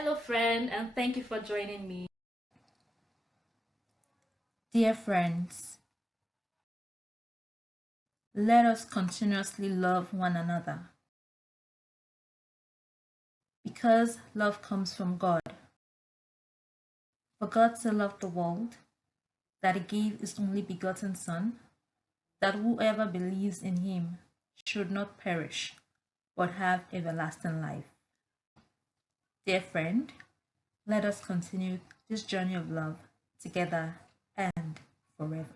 Hello friend, and thank you for joining me. Dear friends, let us continuously love one another because love comes from God. For God so loved the world that he gave his only begotten Son, that whoever believes in him should not perish but have everlasting life. Dear friend, let us continue this journey of love together and forever.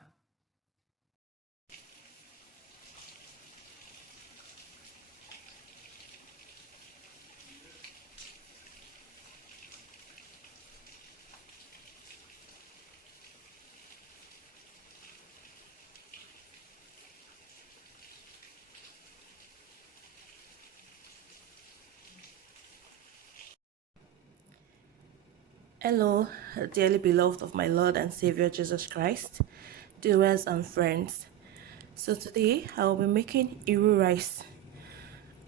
Hello, dearly beloved of my Lord and Savior Jesus Christ, viewers and friends. So today I will be making Iru rice.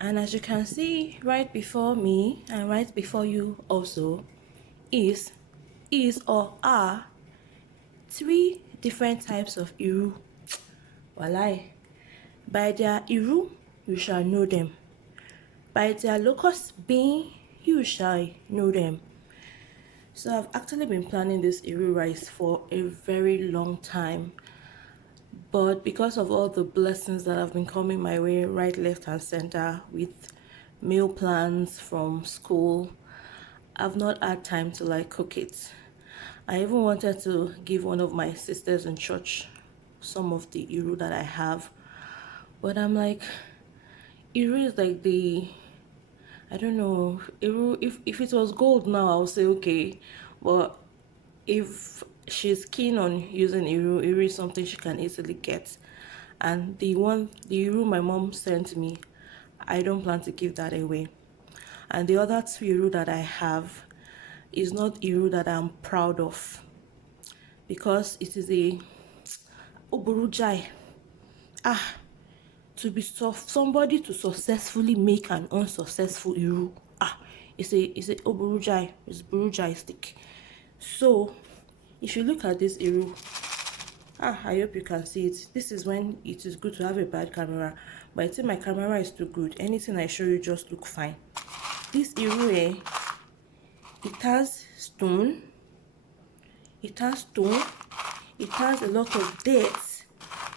And as you can see right before me and right before you also is or are three different types of Iru. Walai. By their Iru you shall know them. By their locust being you shall know them. So I've actually been planning this Iru rice for a very long time. But because of all the blessings that have been coming my way, right, left, and center, with meal plans from school, I've not had time to cook it. I even wanted to give one of my sisters in church some of the Iru that I have. But I'm like, Iru is like I don't know, Iru, if it was gold now, I'll say okay. But if she's keen on using Iru is something she can easily get. And the Iru my mom sent me, I don't plan to give that away. And the other two Iru that I have is not Iru that I'm proud of, because it is a Oburujai. To be somebody to successfully make an unsuccessful Iru. It's a Oburujai, it's Burujai stick. So if you look at this Iru, I hope you can see it. This is when it is good to have a bad camera, but I think my camera is too good. Anything I show you just look fine. This Iru, it has stone, it has a lot of dirt.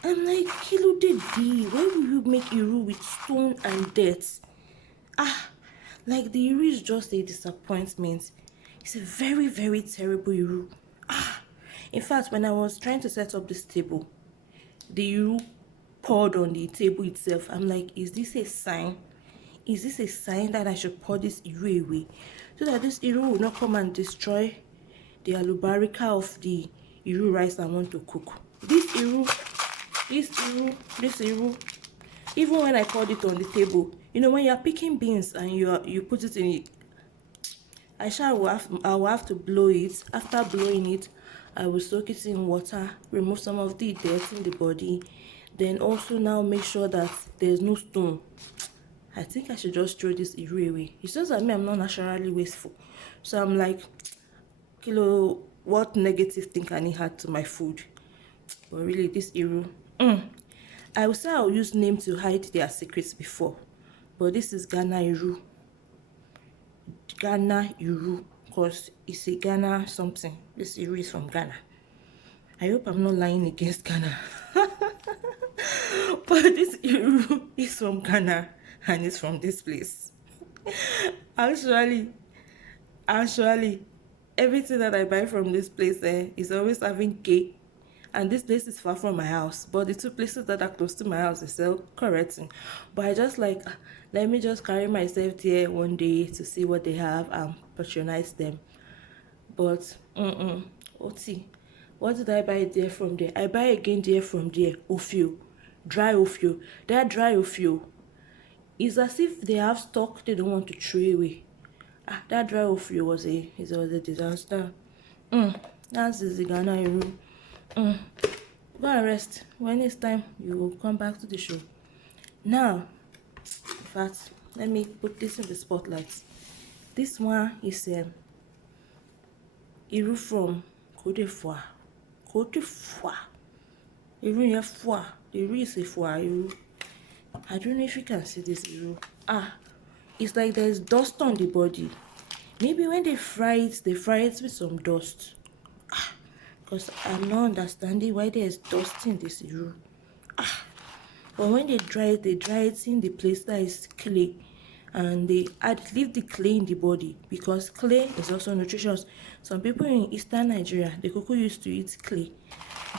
I'm like, kilo de D, why will you make Iru with stone and dirt? Like the Iru is just a disappointment. It's a very, very terrible Iru. In fact, when I was trying to set up this table, the Iru poured on the table itself. I'm like, is this a sign? Is this a sign that I should pour this Iru away, so that this Iru will not come and destroy the alubarika of the Iru rice I want to cook? This Iru, even when I poured it on the table, you know, when you're picking beans and you put it in it, I will have to blow it. After blowing it, I will soak it in water, remove some of the dirt in the body, then also now make sure that there's no stone. I think I should just throw this Iru away. It's just that I'm not naturally wasteful. So I'm like, kilo, what negative thing can it add to my food? But really, this Iru, I would say I'll use name to hide their secrets before. But this is Ghana Iru. Ghana Iru, because it's a Ghana something. This Iru is from Ghana. I hope I'm not lying against Ghana. But this Iru is from Ghana and it's from this place. Actually, everything that I buy from this place is always having K. And this place is far from my house, but the two places that are close to my house they sell correct. But I just like, let me just carry myself there one day to see what they have and patronize them. But Oti, what did I buy there from there? I buy again there from there. Ofio, dry Ofio. That dry Ofio is as if they have stock they don't want to throw away. That dry Ofio was a disaster. That's the Ghana room. Go and rest. When it's time, you will come back to the show. Now, in fact, let me put this in the spotlight. This one is Iru from Cote d'Ivoire. Cote d'Ivoire. Iru yẹn foie. The Iru is a foie. Iru. I don't know if you can see this Iru. It's like there's dust on the body. Maybe when they fry it with some dust. Because I'm not understanding why there's dust in this Iru. But when they dry it in the place that is clay. And they leave the clay in the body because clay is also nutritious. Some people in eastern Nigeria, the cocoa used to eat clay.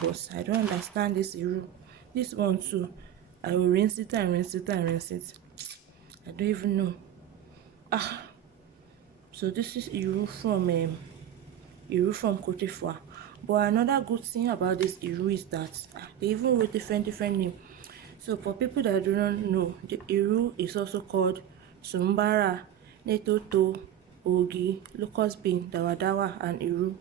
But I don't understand this Iru. This one too. I will rinse it and rinse it and rinse it. I don't even know. So this is Iru from Cote d'Ivoire. But another good thing about this Iru is that they even wrote different names. So for people that do not know, the Iru is also called Sumbara, Netoto, Ogi, locust bean, Dawadawa, and Iru.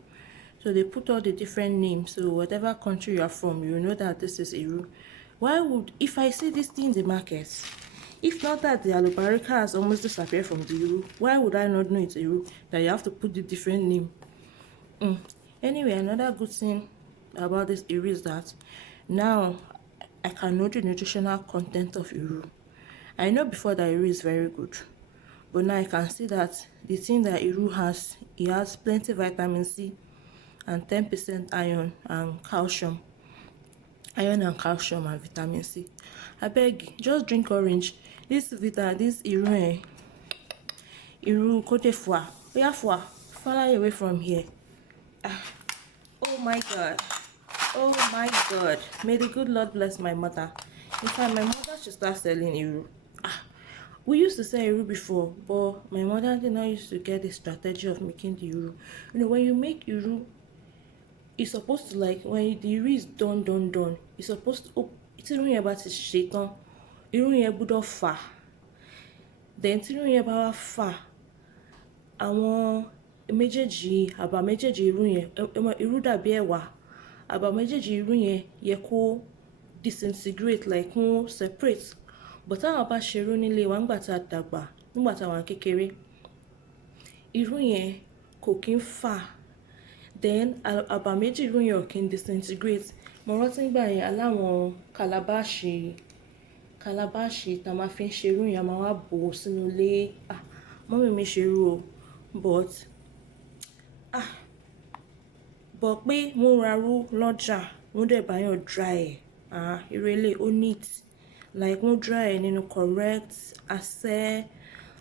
So they put all the different names. So whatever country you are from, you know that this is Iru. Why would, if I see this thing in the market, if not that the alubarika has almost disappeared from the Iru, why would I not know it's Iru? That you have to put the different name. Anyway, another good thing about this Iru is that now I can know the nutritional content of Iru. I know before that Iru is very good, but now I can see that the thing that Iru has, it has plenty vitamin C and 10% iron and calcium. Iron and calcium and vitamin C. I beg, just drink orange. This Iru Cote d'Ivoire. Where for? Far away from here. Oh my God. Oh my God. May the good Lord bless my mother. In fact, my mother should start selling Iru. We used to sell Iru before, but my mother did not used to get the strategy of making the Iru. You know, when you make Iru, it's supposed to, like, when the Iru is done, it's supposed to, it's Iru yẹn bá ti ṣe tán, Iru yẹn gbọ́dọ̀ fà. Then tí Iru yẹn bá wá fà, àwọn méjèèjì, àbá méjèèjì Iru yẹn, Iru dàbí ẹ̀wà. Àbá méjèèjì Iru yẹn yẹ kó disintegrate, like wọ́n separate. But táwọn bá ṣe Iru nílé wa nígbà tá a dàgbà, nígbà tá a wà kékeré, Iru yẹn kò kí ń fà. Then àbá méjì Iru yẹn ò kí ń disintegrate. Mo rántí nígbà yẹn aláwọn calabash tá a máa fi ń ṣe Iru yẹn, a máa wá bò sínú ilé. Mọ́mì mi ṣe Iru o, but pé wọ́n ra Iru lọ́jà, wọ́n dẹ̀ bá yàn dry ẹ̀. Iru ilé ó neat. Like wọ́n dry ẹ̀ nínú correct àṣẹ,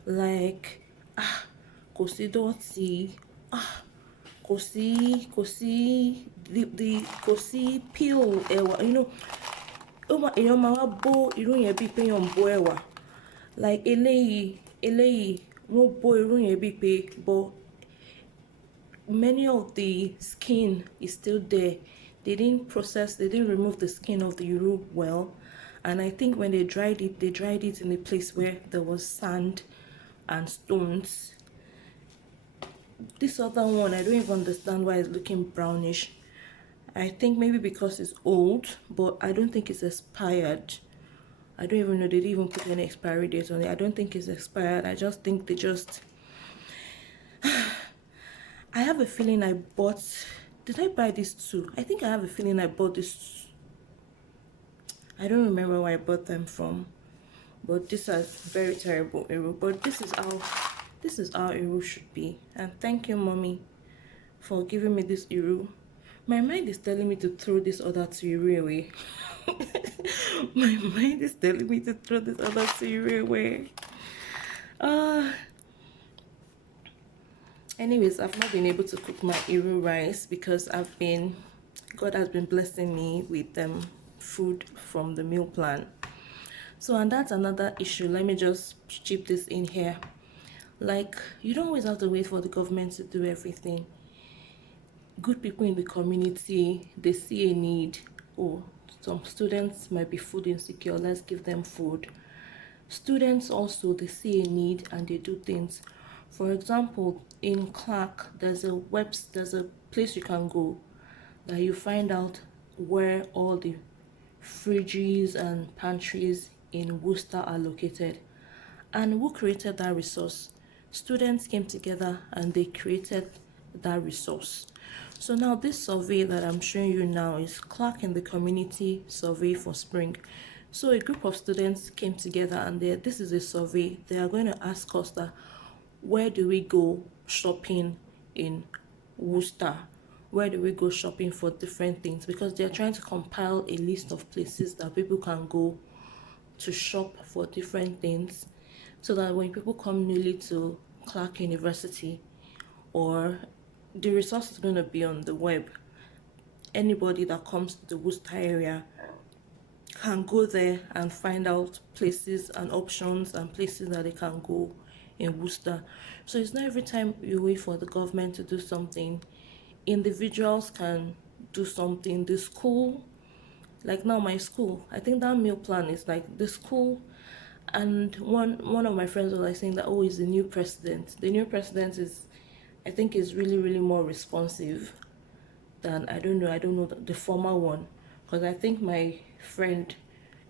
like kò sí dọ̀tí, kò sí peel ẹ̀wà, you know. Èèyàn máa wá bó Iru yẹn bíi pé èèyàn bó ẹ̀wà. Like eléyìí wọ́n bó Iru yẹn bíi pé, but many of the skin is still there. They didn't remove the skin of the Iru well. And I think when they dried it in a place where there was sand and stones. This other one, I don't even understand why it's looking brownish. I think maybe because it's old, but I don't think it's expired. I don't even know, they didn't even put any expiry date on it. I don't think it's expired. I just think they just... I have a feeling I bought... Did I buy this too? I think I have a feeling I bought this. I don't remember where I bought them from. But this is very terrible Iru. But this is how Iru should be. And thank you, Mommy, for giving me this Iru. My mind is telling me to throw this other two Iru away. My mind is telling me to throw this other two Iru away. Anyways, I've not been able to cook my Iru rice because God has been blessing me with food from the meal plan. So, and that's another issue. Let me just chip this in here. Like, you don't always have to wait for the government to do everything. Good people in the community, they see a need. Oh, some students might be food insecure, let's give them food. Students also, they see a need and they do things. For example, in Clark, there's a place you can go that you find out where all the fridges and pantries in Worcester are located. And who created that resource? Students came together and they created that resource. So now this survey that I'm showing you now is Clark in the Community Survey for Spring. So a group of students came together, and this is a survey. They are going to ask us that, where do we go shopping in Worcester? Where do we go shopping for different things? Because they're trying to compile a list of places that people can go to shop for different things, so that when people come newly to Clark University, or the resource is going to be on the web, anybody that comes to the Worcester area can go there and find out places and options and places that they can go in Worcester. So it's not every time you wait for the government to do something. Individuals can do something. The school, like now my school, I think that meal plan is like the school. And one of my friends was like saying that, oh, he's the new president. The new president is, I think, is really more responsive than, I don't know the former one, because I think my friend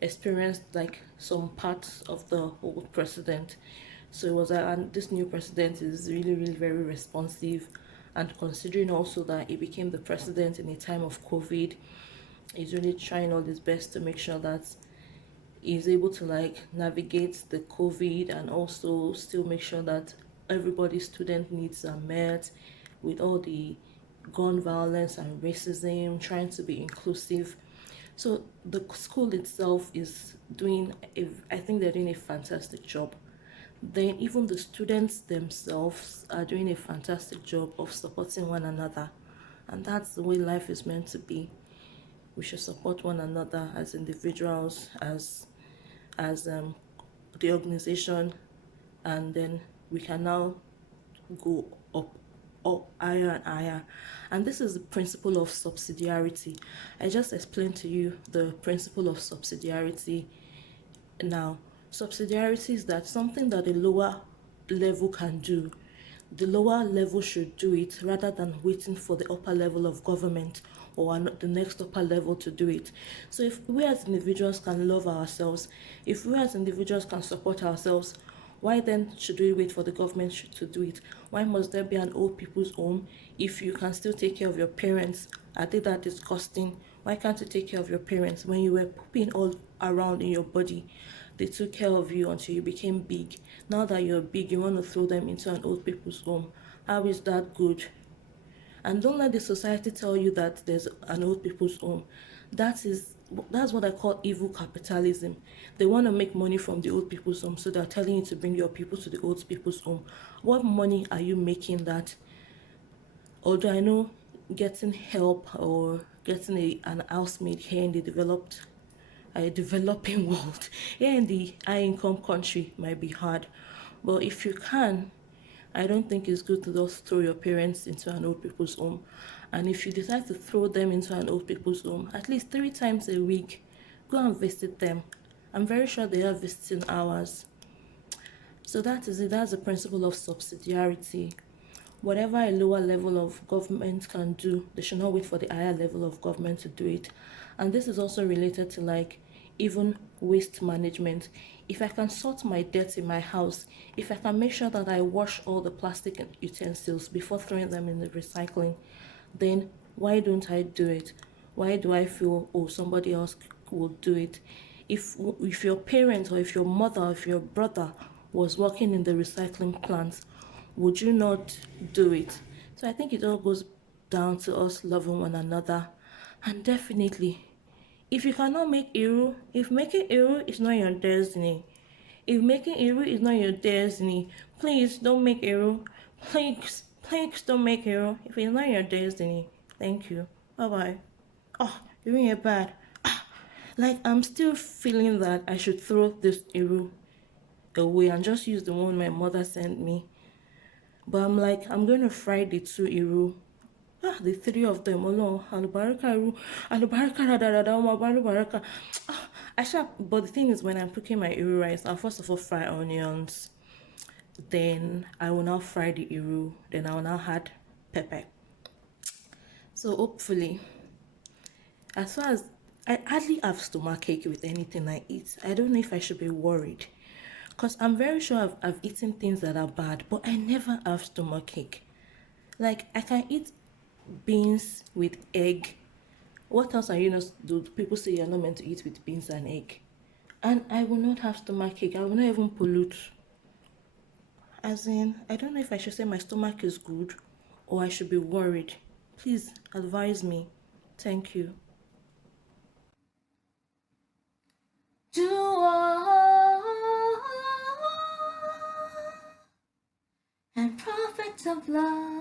experienced like some parts of the old president. So it was like, and this new president is really very responsive, and considering also that he became the president in a time of COVID, he's really trying all his best to make sure that he's able to like navigate the COVID, and also still make sure that everybody's student needs are met, with all the gun violence and racism, trying to be inclusive. So the school itself is doing I think they're doing a fantastic job. Then even the students themselves are doing a fantastic job of supporting one another, and that's the way life is meant to be. We should support one another as individuals, as the organization, and then we can now go up higher and higher. And this is the principle of subsidiarity. I just explained to you the principle of subsidiarity. Now, subsidiarity is that something that a lower level can do, the lower level should do it, rather than waiting for the upper level of government or the next upper level to do it. So if we as individuals can love ourselves, if we as individuals can support ourselves, why then should we wait for the government to do it? Why must there be an old people's home if you can still take care of your parents? Are they that disgusting? Why can't you take care of your parents? When you were pooping all around in your body, they took care of you until you became big. Now that you're big, you want to throw them into an old people's home. How is that good? And don't let the society tell you that there's an old people's home. That's what I call evil capitalism. They want to make money from the old people's home, so they're telling you to bring your people to the old people's home. What money are you making that? Although I know getting help or getting an housemaid here in the developing world, here in the high income country, might be hard. But if you can, I don't think it's good to just throw your parents into an old people's home. And if you decide to throw them into an old people's home, at least 3 times a week, go and visit them. I'm very sure they have visiting hours. So that is it. That's the principle of subsidiarity. Whatever a lower level of government can do, they should not wait for the higher level of government to do it. And this is also related to like even waste management. If I can sort my dirt in my house, if I can make sure that I wash all the plastic utensils before throwing them in the recycling, then why don't I do it? Why do I feel, oh, somebody else will do it? If your parent or if your mother or if your brother was working in the recycling plant, would you not do it? So I think it all goes down to us loving one another. And definitely, if you cannot make Iru, if making Iru is not your destiny, if making Iru is not your destiny, please don't make Iru. Please don't make Iru if it's not your destiny. Thank you. Bye-bye. Oh, you're being bad. Like, I'm still feeling that I should throw this Iru away and just use the one my mother sent me. But I'm like, I'm going to fry the 2 Iru. The 3 of them. Oh, alubaraka Iru. Alubaraka radadada. Alubaraka. But the thing is, when I'm cooking my Iru rice, I'll first of all fry onions. Then I will now fry the Iru. Then I will now add pepper. So hopefully, as far as I hardly have stomachache with anything I eat. I don't know if I should be worried, because I'm very sure I've eaten things that are bad, but I never have stomachache. Like, I can eat beans with egg. What else are you not do people say you're not meant to eat with beans and egg? And I will not have stomach ache. I will not even pollute. As in, I don't know if I should say my stomach is good or I should be worried. Please advise me. Thank you. Do all and prophet of love.